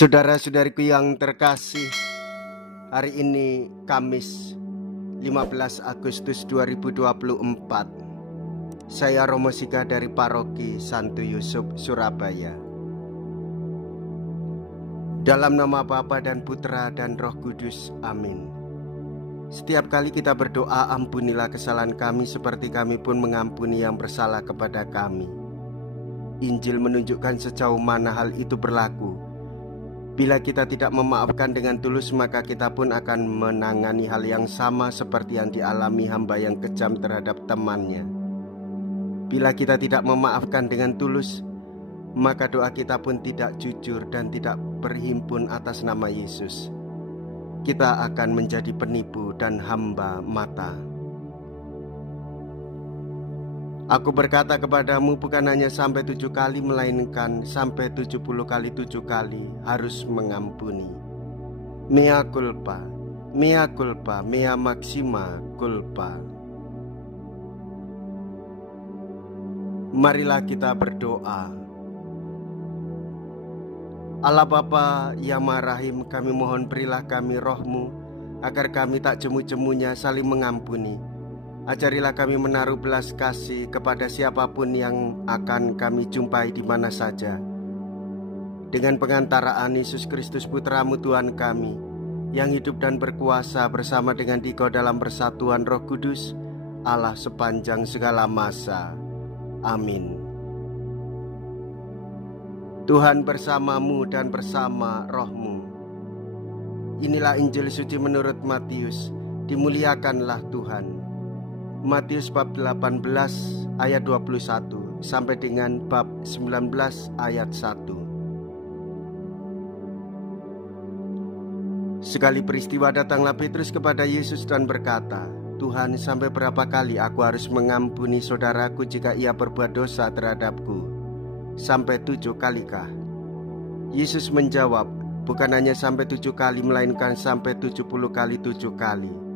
Saudara-saudariku yang terkasih, hari ini Kamis 15 Agustus 2024. Saya Romo Siga dari Paroki Santo Yusuf, Surabaya. Dalam nama Bapa dan Putra dan Roh Kudus, amin. Setiap kali kita berdoa, ampunilah kesalahan kami seperti kami pun mengampuni yang bersalah kepada kami. Injil menunjukkan sejauh mana hal itu berlaku. Bila kita tidak memaafkan dengan tulus, maka kita pun akan menangani hal yang sama seperti yang dialami hamba yang kejam terhadap temannya. Bila kita tidak memaafkan dengan tulus, maka doa kita pun tidak jujur dan tidak berhimpun atas nama Yesus. Kita akan menjadi penipu dan hamba mata. Aku berkata kepadamu, bukan hanya sampai 7 kali, melainkan sampai 70 kali 7 kali harus mengampuni. Mea culpa, mea culpa, mea maxima culpa. Marilah kita berdoa. Allah Bapa yang Maha Rahim, kami mohon berilah kami roh-Mu, agar kami tak jemu-jemunya saling mengampuni. Ajarilah kami menaruh belas kasih kepada siapapun yang akan kami jumpai di mana saja. Dengan pengantaraan Yesus Kristus Putra-Mu Tuhan kami, yang hidup dan berkuasa bersama dengan Dikau dalam persatuan Roh Kudus, Allah sepanjang segala masa. Amin. Tuhan bersamamu dan bersama roh-Mu. Inilah Injil suci menurut Matius. Dimuliakanlah Tuhan. Matius bab 18 ayat 21 sampai dengan bab 19 ayat 1. Sekali peristiwa datanglah Petrus kepada Yesus dan berkata, "Tuhan, sampai berapa kali aku harus mengampuni saudaraku jika ia berbuat dosa terhadapku? Sampai 7 kalikah?" Yesus menjawab, "Bukan hanya sampai 7 kali, melainkan sampai 70 kali 7 kali.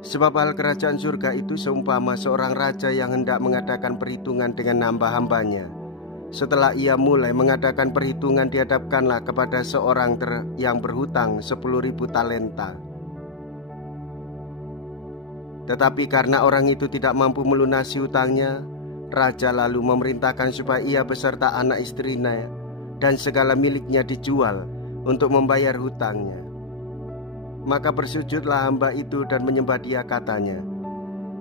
Sebab hal kerajaan surga itu seumpama seorang raja yang hendak mengadakan perhitungan dengan hamba-hambanya. Setelah ia mulai mengadakan perhitungan, dihadapkanlah kepada seorang yang berhutang 10.000 talenta. Tetapi karena orang itu tidak mampu melunasi hutangnya, raja lalu memerintahkan supaya ia beserta anak istrinya dan segala miliknya dijual untuk membayar hutangnya. Maka bersujudlah hamba itu dan menyembah dia, katanya,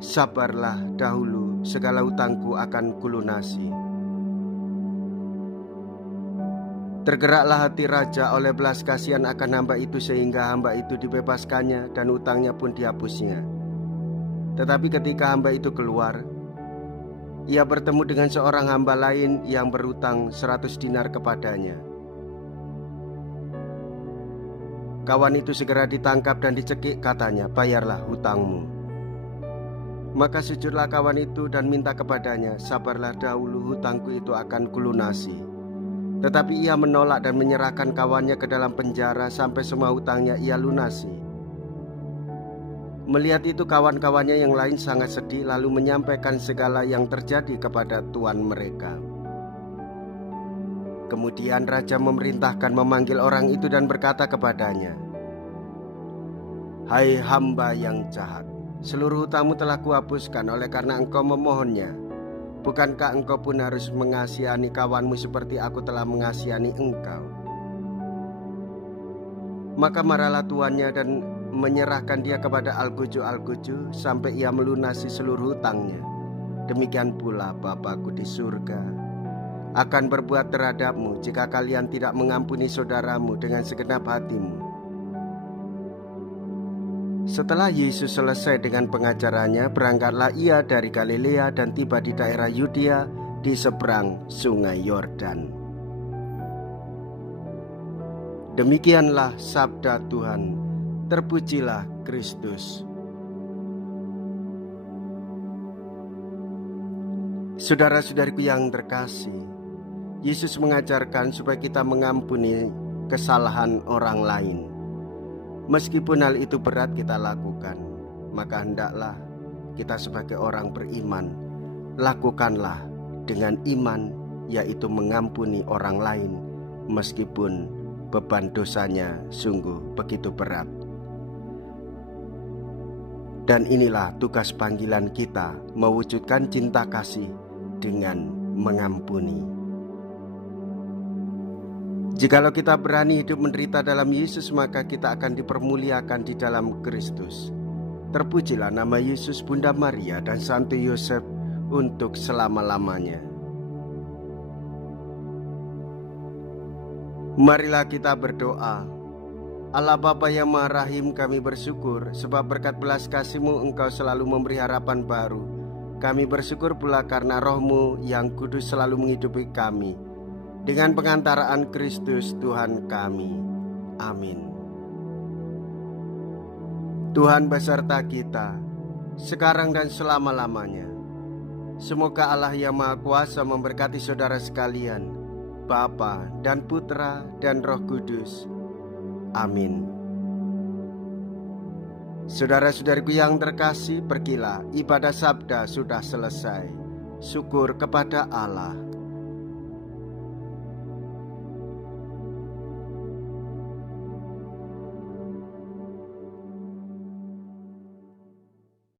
'Sabarlah dahulu, segala hutangku akan kulunasi.' Tergeraklah hati raja oleh belas kasihan akan hamba itu, sehingga hamba itu dibebaskannya dan hutangnya pun dihapusnya. Tetapi ketika hamba itu keluar, ia bertemu dengan seorang hamba lain yang berhutang 100 dinar kepadanya. Kawan itu segera ditangkap dan dicekik, katanya, 'Bayarlah hutangmu.' Maka sujudlah kawan itu dan minta kepadanya, 'Sabarlah dahulu, hutangku itu akan kulunasi.' Tetapi ia menolak dan menyerahkan kawannya ke dalam penjara sampai semua hutangnya ia lunasi. Melihat itu, kawan-kawannya yang lain sangat sedih, lalu menyampaikan segala yang terjadi kepada tuan mereka. Kemudian raja memerintahkan memanggil orang itu dan berkata kepadanya, 'Hai hamba yang jahat, seluruh hutangmu telah kuhapuskan oleh karena engkau memohonnya. Bukankah engkau pun harus mengasihani kawanmu seperti aku telah mengasihani engkau?' Maka marahlah tuannya dan menyerahkan dia kepada algojo-algojo sampai ia melunasi seluruh hutangnya. Demikian pula Bapa-Ku di surga akan berbuat terhadapmu jika kalian tidak mengampuni saudaramu dengan segenap hatimu." Setelah Yesus selesai dengan pengajarannya, berangkatlah ia dari Galilea dan tiba di daerah Yudea di seberang sungai Yordan. Demikianlah sabda Tuhan. Terpujilah Kristus. Saudara-saudariku yang terkasih, Yesus mengajarkan supaya kita mengampuni kesalahan orang lain. Meskipun hal itu berat kita lakukan, maka hendaklah kita sebagai orang beriman lakukanlah dengan iman, yaitu mengampuni orang lain meskipun beban dosanya sungguh begitu berat. Dan inilah tugas panggilan kita, mewujudkan cinta kasih dengan mengampuni. Jikalau kita berani hidup menderita dalam Yesus, maka kita akan dipermuliakan di dalam Kristus. Terpujilah nama Yesus, Bunda Maria, dan Santo Yosef untuk selama-lamanya. Marilah kita berdoa. Allah Bapa yang Maha Rahim, kami bersyukur sebab berkat belas kasih-Mu Engkau selalu memberi harapan baru. Kami bersyukur pula karena Roh-Mu yang kudus selalu menghidupi kami. Dengan pengantaraan Kristus Tuhan kami. Amin. Tuhan beserta kita, sekarang dan selama-lamanya. Semoga Allah yang Maha Kuasa memberkati saudara sekalian, Bapa dan Putra dan Roh Kudus. Amin. Saudara-saudariku yang terkasih, pergilah, ibadah sabda sudah selesai. Syukur kepada Allah.